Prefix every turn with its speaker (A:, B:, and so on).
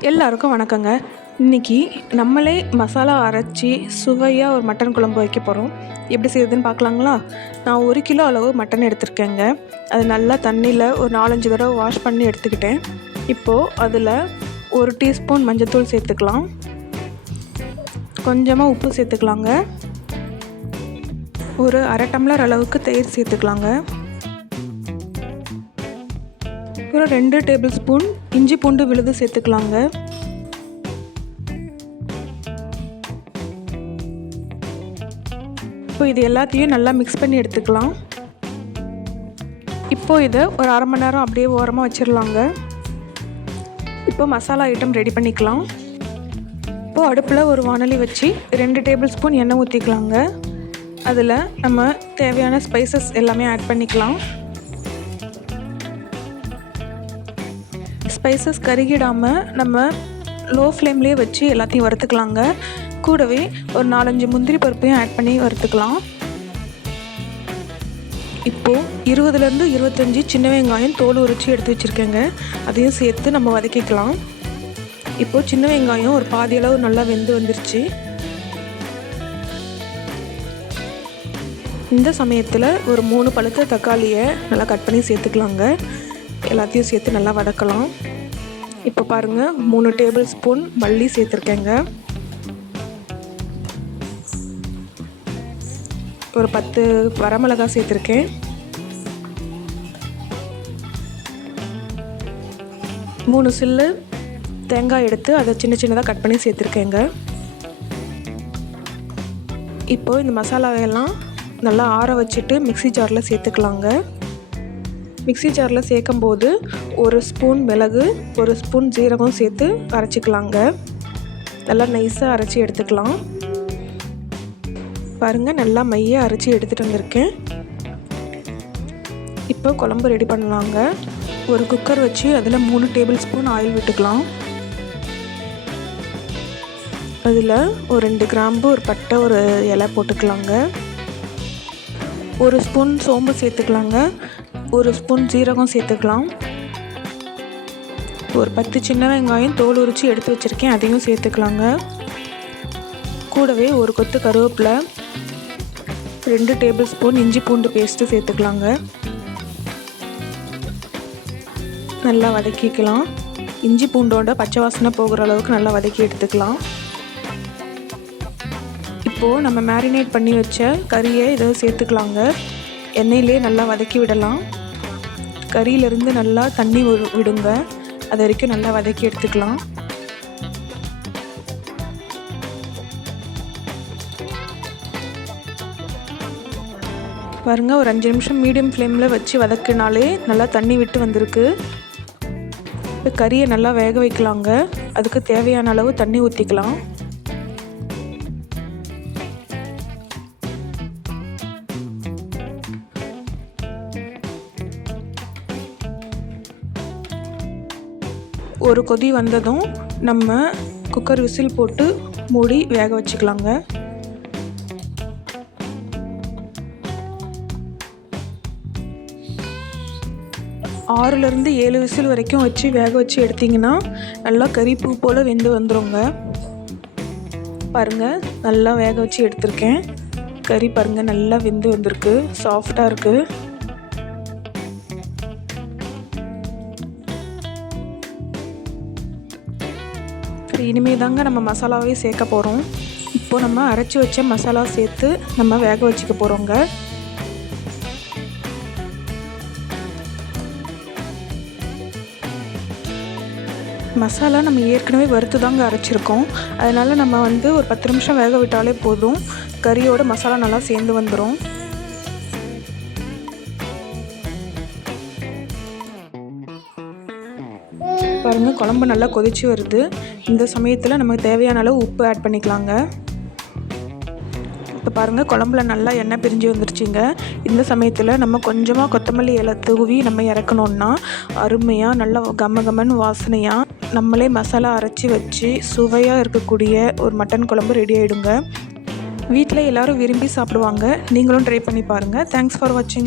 A: எல்லாருக்கும் வணக்கங்க. இன்றைக்கி நம்மளே மசாலா அரைச்சி சுவையாக ஒரு மட்டன் குழம்பு வைக்க போகிறோம் எப்படி செய்யுதுன்னு பார்க்கலாங்களா? நான் ஒரு கிலோ அளவு மட்டன் எடுத்திருக்கேங்க. அது நல்லா தண்ணியில் ஒரு நாலஞ்சு தடவை வாஷ் பண்ணி எடுத்துக்கிட்டேன். இப்போது அதில் ஒரு டீஸ்பூன் மஞ்சள்தூள் சேர்த்துக்கலாம். கொஞ்சமாக உப்பு சேர்த்துக்கலாங்க. ஒரு அரை டம்ளர் அளவுக்கு தயிர் சேர்த்துக்கலாங்க. ஒரு ரெண்டு டேபிள் ஸ்பூன் இஞ்சி பூண்டு விழுது சேர்த்துக்கலாங்க. இப்போ இது எல்லாத்தையும் நல்லா மிக்ஸ் பண்ணி எடுத்துக்கலாம். இப்போ இதை ஒரு அரை மணி நேரம் அப்படியே ஓரமாக வச்சிடலாங்க இப்போ மசாலா ஐட்டம் ரெடி பண்ணிக்கலாம். இப்போது அடுப்பில் ஒரு வானலி வச்சு ரெண்டு டேபிள் ஸ்பூன் எண்ணெய் ஊற்றிக்கலாங்க அதில் நம்ம தேவையான ஸ்பைசஸ் எல்லாமே ஆட் பண்ணிக்கலாம். ஸ்பைசஸ் கருகிடாமல் நம்ம லோ ஃப்ளேம்லேயே வச்சு எல்லாத்தையும் வறுத்துக்கலாங்க. கூடவே ஒரு நாலஞ்சு முந்திரி பருப்பையும் ஆட் பண்ணி வறுத்துக்கலாம். இப்போது இருபதுலேருந்து இருபத்தஞ்சி சின்ன வெங்காயம் தோல் உரித்து எடுத்து வச்சுருக்கேங்க. அதையும் சேர்த்து நம்ம வதக்கிக்கலாம். இப்போது சின்ன வெங்காயம் ஒரு பாதி அளவு நல்லா வெந்து வந்துருச்சு. இந்த சமயத்தில் ஒரு மூணு பழுத்த தக்காளியை நல்லா கட் பண்ணி சேர்த்துக்கலாங்க. எல்லாத்தையும் சேர்த்து நல்லா வதக்கலாம். இப்போ பாருங்கள் மூணு டேபிள் ஸ்பூன் மல்லி சேர்த்துருக்கேங்க. ஒரு பத்து வரமிளகாய் சேர்த்துருக்கேன். மூணு சில்லு தேங்காய் எடுத்து அதை சின்ன சின்னதாக கட் பண்ணி சேர்த்துருக்கேங்க. இப்போது இந்த மசாலாவையெல்லாம் நல்லா ஆற வச்சுட்டு மிக்சி ஜாரில் சேர்த்துக்கலாங்க. மிக்சி ஜாரில் சேர்க்கும் போது ஒரு ஸ்பூன் மிளகு ஒரு ஸ்பூன் ஜீரகம் சேர்த்து அரைச்சிக்கலாங்க. நல்லா நைஸாக அரைச்சி எடுத்துக்கலாம். பாருங்கள் நல்லா மைய அரைச்சி எடுத்துகிட்டு வந்திருக்கேன். இப்போ குழம்பு ரெடி பண்ணலாங்க. ஒரு குக்கர் வச்சு அதில் மூணு டேபிள் ஸ்பூன் ஆயில் விட்டுக்கலாம். அதில் ஒரு ரெண்டு கிராம்பு ஒரு பட்டை ஒரு இலை போட்டுக்கலாங்க. ஒரு ஸ்பூன் சோம்பு சேர்த்துக்கலாங்க. ஒரு ஸ்பூன் ஜீரகம் சேர்த்துக்கலாம். ஒரு பத்து சின்ன வெங்காயம் தோல் உரித்து எடுத்து வச்சுருக்கேன் அதையும் சேர்த்துக்கலாங்க. கூடவே ஒரு கொத்து கருவேப்பிலை ரெண்டு டேபிள் ஸ்பூன் இஞ்சி பூண்டு பேஸ்ட்டு சேர்த்துக்கலாங்க. நல்லா வதக்கிக்கலாம். இஞ்சி பூண்டோட பச்சை வாசனை போகிற அளவுக்கு நல்லா வதக்கி எடுத்துக்கலாம். இப்போது நம்ம மேரினேட் பண்ணி வச்ச கறியை இதை சேர்த்துக்கலாங்க. எண்ணெயிலே நல்லா வதக்கி விடலாம். கறியிலேருந்து நல்லா தண்ணி விடுங்க. அது வரைக்கும் நல்லா வதக்கி எடுத்துக்கலாம். பாருங்கள் ஒரு அஞ்சு நிமிஷம் மீடியம் ஃப்ளேமில் வச்சு வதக்கினாலே நல்லா தண்ணி விட்டு வந்திருக்கு. இப்போ கறியை நல்லா வேக வைக்கலாங்க. அதுக்கு தேவையான அளவு தண்ணி ஊற்றிக்கலாம் ஒரு கொதி வந்ததும் நம்ம குக்கர் விசில் போட்டு மூடி வேக வச்சுக்கலாங்க. ஆறுலேருந்து ஏழு விசில் வரைக்கும் வச்சு வேக வச்சு எடுத்திங்கன்னா நல்லா கறி பூ போல் வெந்து வந்துடுங்க பாருங்கள் நல்லா வேக வச்சு எடுத்திருக்கேன். கறி பாருங்கள் நல்லா வெந்து வந்திருக்கு சாஃப்டாக இருக்குது சரி இனிமே தாங்க நம்ம மசாலாவே சேர்க்க போகிறோம் இப்போது நம்ம அரைச்சி வச்ச மசாலா சேர்த்து நம்ம வேக வச்சுக்க போகிறோங்க மசாலா நம்ம ஏற்கனவே வறுத்து தாங்க அரைச்சிருக்கோம். அதனால் நம்ம வந்து ஒரு பத்து நிமிஷம் வேக விட்டாலே போதும். கறியோட மசாலா நல்லா சேர்ந்து வந்துடும் பாருங்கள் குழம்பு நல்லா கொதிச்சு வருது. இந்த சமயத்தில் நமக்கு தேவையான அளவு உப்பு ஆட் பண்ணிக்கலாங்க. இப்போ பாருங்கள் குழம்புல நல்லா எண்ணெய் பிரிஞ்சு வந்துருச்சுங்க. இந்த சமயத்தில் நம்ம கொஞ்சமாக கொத்தமல்லி இலை தூவி நம்ம இறக்கணுன்னா அருமையாக நல்லா கம கமன் வாசனையாக நம்மளே மசாலா அரைச்சி வச்சு சுவையாக இருக்கக்கூடிய ஒரு மட்டன் குழம்பு ரெடி ஆகிடுங்க வீட்டில் எல்லோரும் விரும்பி சாப்பிடுவாங்க. நீங்களும் ட்ரை பண்ணி பாருங்கள் தேங்க்ஸ் ஃபார் வாட்சிங்